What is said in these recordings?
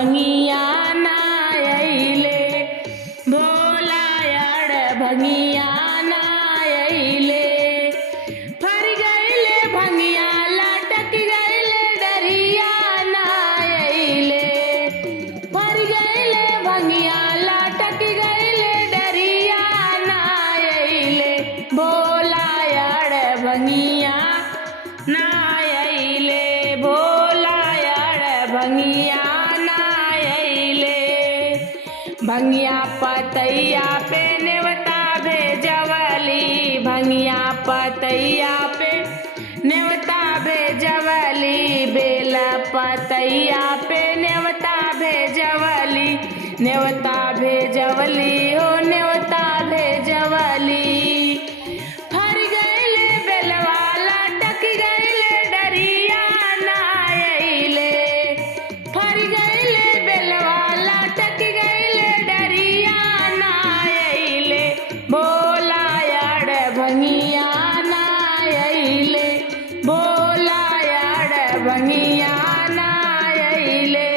भंगिया ना अइले, भोला यार भंगिया ना अइले। फर गइले भंगिया लटक गइले डरिया ना अइले, फर गइले भंगिया लटक गइले डरिया ना अइले। भोला यार भंगिया ना अइले, भोला यार भंगिया ना अइले। भंगिया पतैया पे नेवता भेजवली, भंगिया पतैया पे नेवता भेजवली, बेल पतैया पे नेवता भेजवली, नेवता भेजवली हो नेवता भेजवली। फर गइले बेलवा लटक गइले डरिया ना अइले, फर गइले बेलवा लटक गइले डरिया ना अइले। भोला यार भंगिया ना अइले, भोला यार भंगिया ना अइले।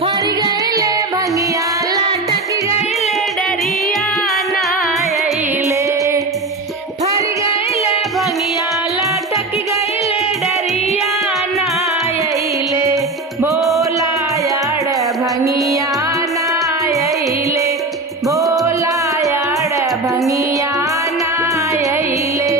फर गइले भंगिया लटक गइले डरिया ना अइले, फर गइले भंगिया लटक गइले डरिया ना अइले। भोला यार भंगिया ना अइले, भोला यार भंगिया ना अइले।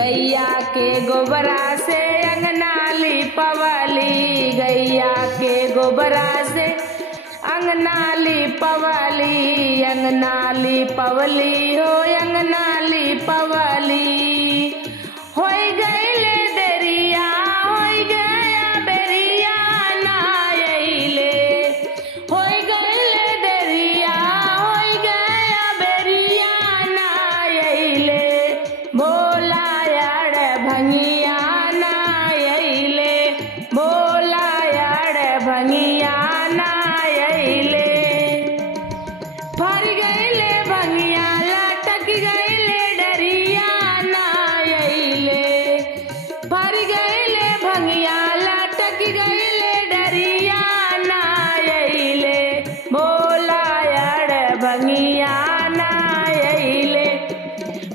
गैया के गोबरा से अंगना लिपवली, गैया के गोबरा से अंगना लिपवली, अंगना लिपवली हो अंगना लिपवली। होई गइले देरिया होई गया बेरिया ना अइले, होई गइले देरिया होई गया बेरिया ना अइले। भोला यार भंगिया ना अइले, भोला यार भंगिया ना अइले। फर गइले भंगिया लटक गइले डरिया ना अइले, फर गइले भंगिया लटक गइले डरिया ना अइले। भोला यार भंगिया ना अइले,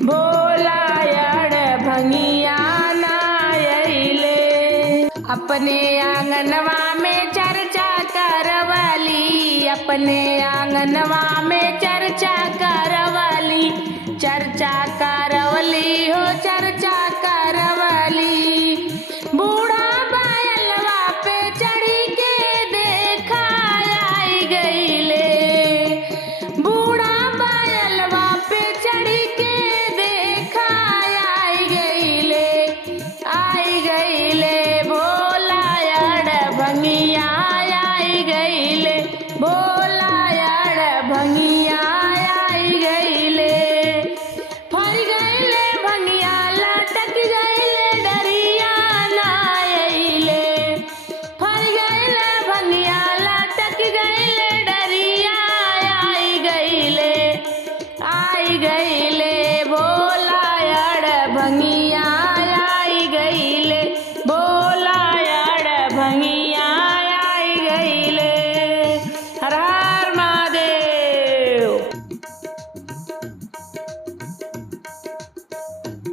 भोला यार भंगिया ना अइले। अपने आंगनवा में चर्चा करवली, अपने आंगनवा में चर्चा करवली, चर्चा करवली हो चर्चा करवली। बूढ़ा बैलवा पे चढ़ी के देखा आई गइले, बूढ़ा बैलवा पे चढ़ी के देखा आई गइले, आई गइले। भोला यार भंगिया आई गइले, भोला यार भंगिया आई गइले। फर गइले भंगिया लटक गइले डरिया ना अइले, फर गइले भंगिया लटक गइले डरिया आई गइले, आई गइले। भोला यार भंगिया